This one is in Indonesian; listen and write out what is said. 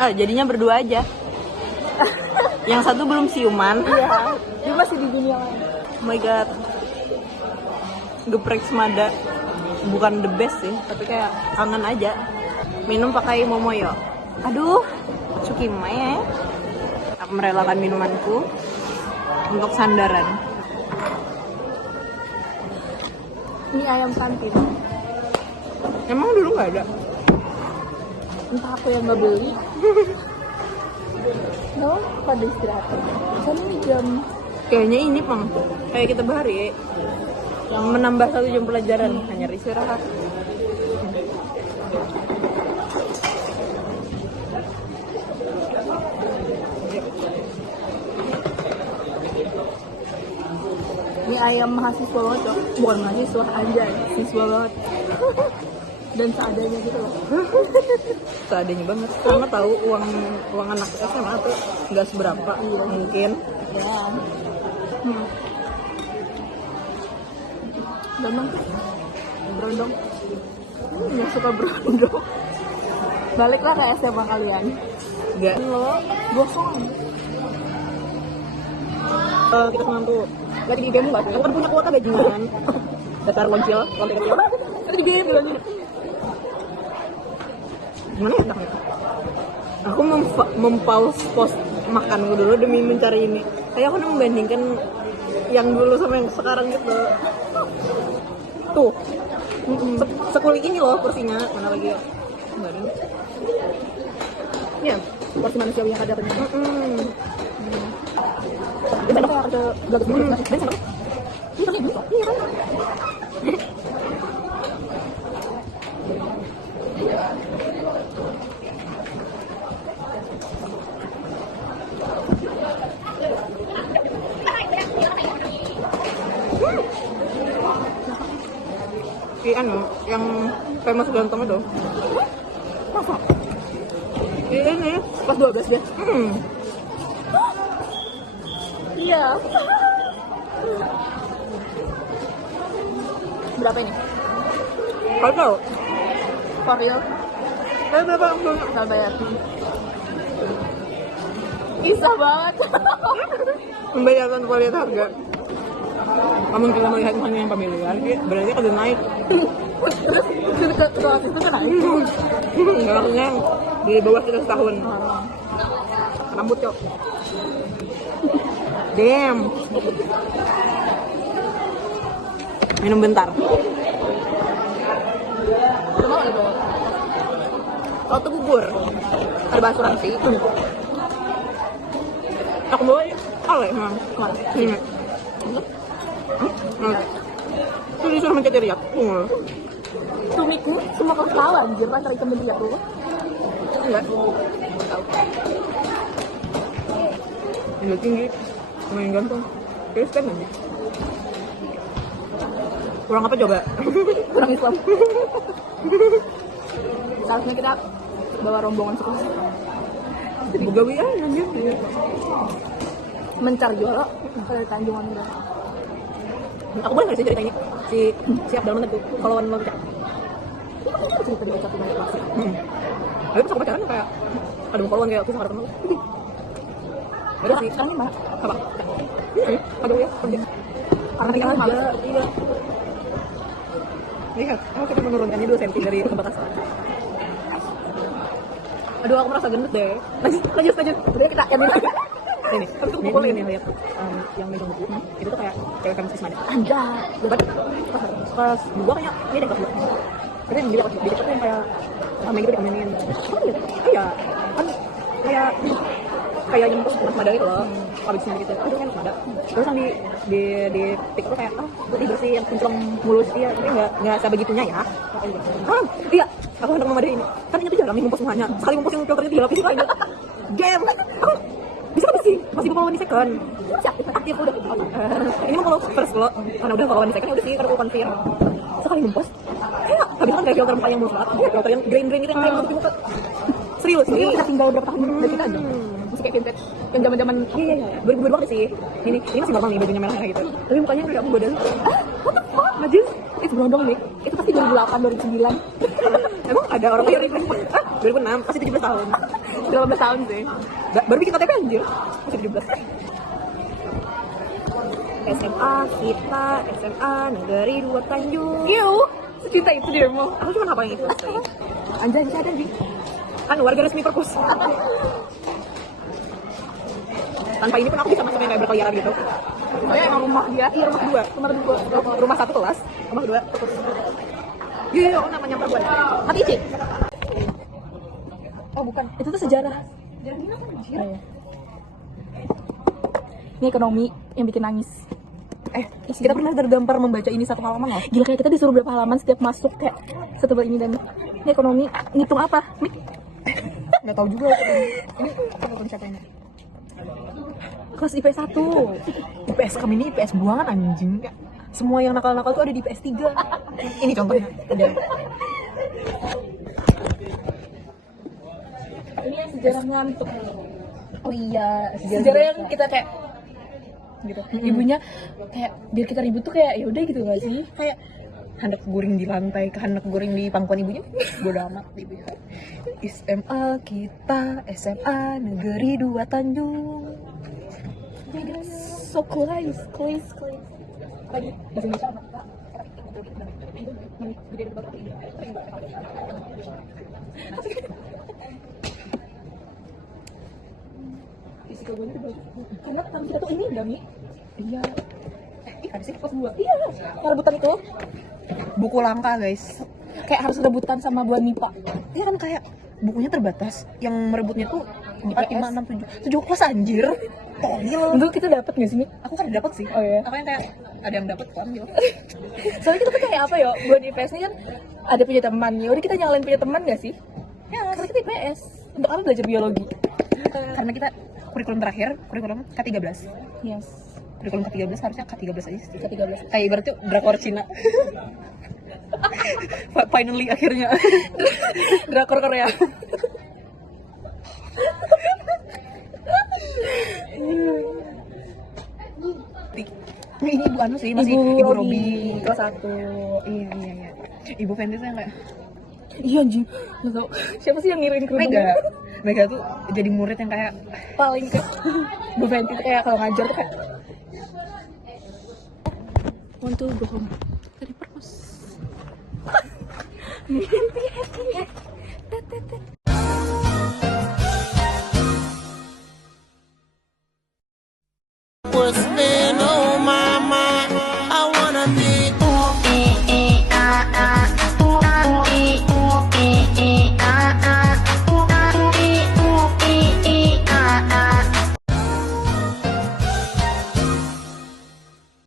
Jadinya berdua aja. Yang satu belum siuman. Iya, dia masih di dunia lain. Oh my god. Geprek semada. Bukan the best sih, tapi kayak kangen aja. Minum pakai momoyo. Aduh, Tsukime. Aku merelakan minumanku untuk sandaran. Ini ayam kantin. Emang dulu nggak ada? Entah aku yang nggak beli. No, pada istirahat. Kan ini jam. Kayaknya ini pang. Kayak kita bahari. Yang menambah 1 jam pelajaran hanya istirahat. Ini ayam mahasiswa banget dong. Bukan mahasiswa, anjay. Siswa banget. Dan seadanya gitu loh. Seadanya banget. Karena tahu uang anak SMA tuh nggak seberapa. Mungkin. Ya. Gampang. Berondong. Yang suka berondong. Baliklah ke SMA kalian. Nggak. Lo gosong. Kita senang tuh. Lagi di game nggak sih? Aku kan punya kuota bajingan. Dasar loncil, lonte kecil. Kita di game lagi. Gimana ya? Aku mempause post makanku dulu demi mencari ini. Kayak aku membandingkan yang dulu sama yang sekarang gitu. Tuh, sekulik ini loh porsinya. Mana lagi ya? Enggak ada. Ya, Porsi manusiawi yang ada ternyata. Kita ada gak dulu. Dan sama. Ini kan dulu. Iya kan? Yang famous ganteng itu. Masa? Ini Pas 12 dia. Iya. Berapa ini? Kau tahu? For real? Berapa? Asal bayar. Kisah banget. Membayarkan kualitas harga. Namun kita melihat hanya yang familiar, berarti kalau naik. Terus ke itu kan naik. Enggak, maksudnya di bawah kita setahun. Rambut cok. Damn. Minum bentar. Cuma ada bawa. Waktu gugur ada asuransi. Aku bawa ale emang. Ini. Itu disuruh mencet riak. Tumiku semua kau tahu anjir antara ikan dan dia tuh. Enggak. Tahu. Ini tinggi. Lumayan ganteng. Kristen aja. Kurang apa coba? Kurang Islam. Seharusnya kita bawa rombongan sekolah. Begawi aja anjir. Mencar juara ke Tanjungan udah. Aku boleh nggak sih cerita ini? Siap dalam itu kalau lo pecah. Itu cerita di satu banyak kelas. Tapi pas aku pacaran kayak ada followan kayak aku sama temen lo. Ada sih. Sekarang ini mana? Apa? Ada ya? Karena kita Ada. malas. Iya. Lihat, kita menurunkannya 2 cm dari batasan. Aduh, aku merasa gendut deh. Lanjut. Udah kita yang ini. Ini, ini lihat yang megang buku. Itu tuh kayak cewek feminis mana? Anjay. Debat pas dua kayaknya ini deh kelas 2. Tapi yang gila di TikTok yang kayak rame gitu dikomenin. Iya, kan kayak nyemput mas mada gitu loh. Habisnya gitu. Aduh kan mada. Terus yang di TikTok kayak putih bersih yang kinclong mulus dia, tapi enggak sebegitunya ya. Iya, aku hendak memadai ini. Kan ini tuh jarang nih ngumpul semuanya. Sekali ngumpul yang filternya dilapisin lagi. Game. Bisa apa sih? Masih followan di second. Aktif udah. Ini mah kalau first lo, karena udah followan di second ya udah sih karena aku confirm. Sekali ngumpul. Ya, habis kan kayak filter muka yang mulus banget. Iya, filter yang green gitu yang kayak mulus di muka. Serius, Ini kita tinggal berapa tahun dari kita aja. Masih kayak vintage. Yang zaman-zaman iya. 2022 banget sih. Ini masih normal nih bajunya merah kayak gitu. Tapi mukanya kayak aku badan. What the fuck? Itu berondong nih. Itu pasti 2008, 2009. Emang ada orang yang 2006, pasti 17 tahun. 18 tahun sih. Baru bikin KTP anjir. Masih 17. SMA kita, SMA Negeri 2 Tanjung. Iu, sejuta itu dirimu. Aku cuma hafal yang itu. Anjay, ada di. Kan warga resmi perpus. Tanpa ini pun aku bisa masuk yang kayak berkeliaran gitu. Soalnya emang rumah dia. Iya, rumah 2. Rumah 1 kelas, rumah 2 perpus. Iya, oh namanya perbuat. Hati Ici. Oh bukan, Itu tuh sejarah. Sejarah gini apa anjir? Oh, iya. Ini ekonomi yang bikin nangis. Kita pernah terdampar membaca ini satu halaman loh. Gila, kayak kita disuruh berapa halaman setiap masuk kayak setebal ini. Dan ini ekonomi ngitung apa? Nggak tahu juga. Ini apa siapa ini? Kelas IPS 1. IPS kami ini IPS buangan anjing. Semua yang nakal-nakal tuh ada di IPS 3. Ini contohnya. Ada. Ini yang sejarah ngantuk. Oh iya, Sejarah yang kita kayak gitu. Ibunya kayak biar kita ribut tuh kayak ya udah gitu gak sih? kayak hendak goreng di lantai, hendak goreng di pangkuan ibunya. Bodo amat ibunya. SMA kita, SMA Negeri 2 Tanjung. So close. Lagi bahasa Indonesia apa? Karena kami kita tuh ini enggak Mi? Iya. Ada sih Kelas 2. Iya. Yang rebutan itu buku langka guys. kayak harus rebutan sama buah MIPA. Iya kan kayak bukunya terbatas. Yang merebutnya tuh 4, IPS. 5, 6, 7 kelas anjir. Tolil. Dulu kita dapat nggak sih Mi? Aku kan dapat sih. Oh iya. Aku yang kayak ada yang dapat aku ambil. Soalnya kita tuh kayak apa ya? Buat IPS ini kan ada punya teman. Ya udah kita nyalain punya teman nggak sih? Ya, Karena kita IPS. Untuk apa belajar biologi? karena kita kurikulum terakhir, kurikulum K13. Yes. Kurikulum K13 harusnya K13 aja sih. Ke-13. Kayak ibaratnya drakor Cina. Finally akhirnya. Drakor Korea. Ini ibu anu sih, masih Ibu ibu Robi. Robi. Kelas 1. Iya. Ibu Fenty tuh yang kayak Iya anjing. Nggak tahu. Siapa sih yang ngirim kerudung? Mega tuh jadi murid yang kayak Paling kayak Bu Fenty tuh kayak kalau ngajar tuh kayak want to go home. Tadi perpus. Mimpi happy.